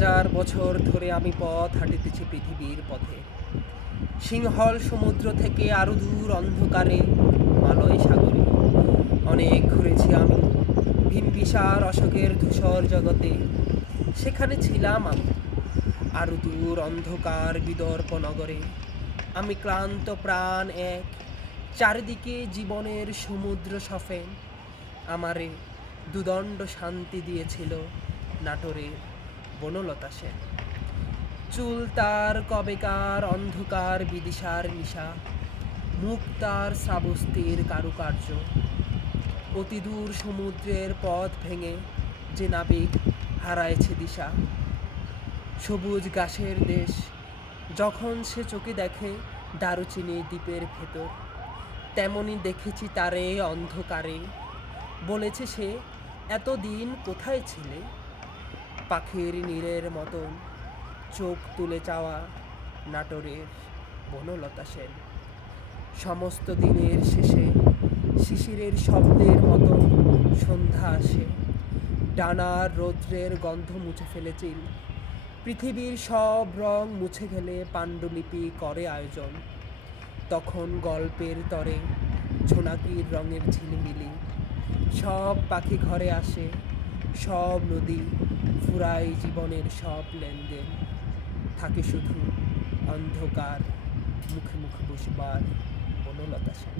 হাজার বছর ধরে আমি পথ হাঁটিতেছি পৃথিবীর পথে। সিংহল সমুদ্র থেকে আরো দূর অন্ধকারে মালয় সাগরে। অনেক ঘুরেছি আমি ভীমবিসার অশোকের ধূসর জগতে। সেখানে ছিলাম আমি আরো দূর অন্ধকার বিদর্প নগরে। আমি ক্লান্ত প্রাণ এক, চারিদিকে জীবনের সমুদ্র সফেন। আমারে দুদণ্ড শান্তি দিয়েছিল নাটোরের বনলতা সেন। চুল তার কবেকার অন্ধকার বিদিশার নিশা, মুখ তার শ্রাবস্তির কারুকার্য। অতিদূর সমুদ্রের পথ ভেঙে যে নাবিক হারায়েছে দিশা। সবুজ ঘাসের দেশ যখন সে চোখে দেখে দারুচিনি দ্বীপের ভেতর, তেমনি দেখেছি তারে অন্ধকারে। বলেছে সে, এতদিন কোথায় ছিলে? পাখির নীড়ের মতন চোখ তুলে চাওয়া নাটোরের বনলতা সেন। সমস্ত দিনের শেষে শিশিরের শব্দের মতন সন্ধ্যা আসে। ডানার রৌদ্রের গন্ধ মুছে ফেলেছিল। পৃথিবীর সব রং মুছে গেলে পাণ্ডুলিপি করে আয়োজন। তখন গল্পের তরে জোনাকির রঙের ঝিলমিলি। সব পাখি ঘরে আসে, সব নদী ফুরায় জীবনের সব লেনদেন। থাকে শুধু অন্ধকার মুখে মুখে বসবার বনলতা সেন।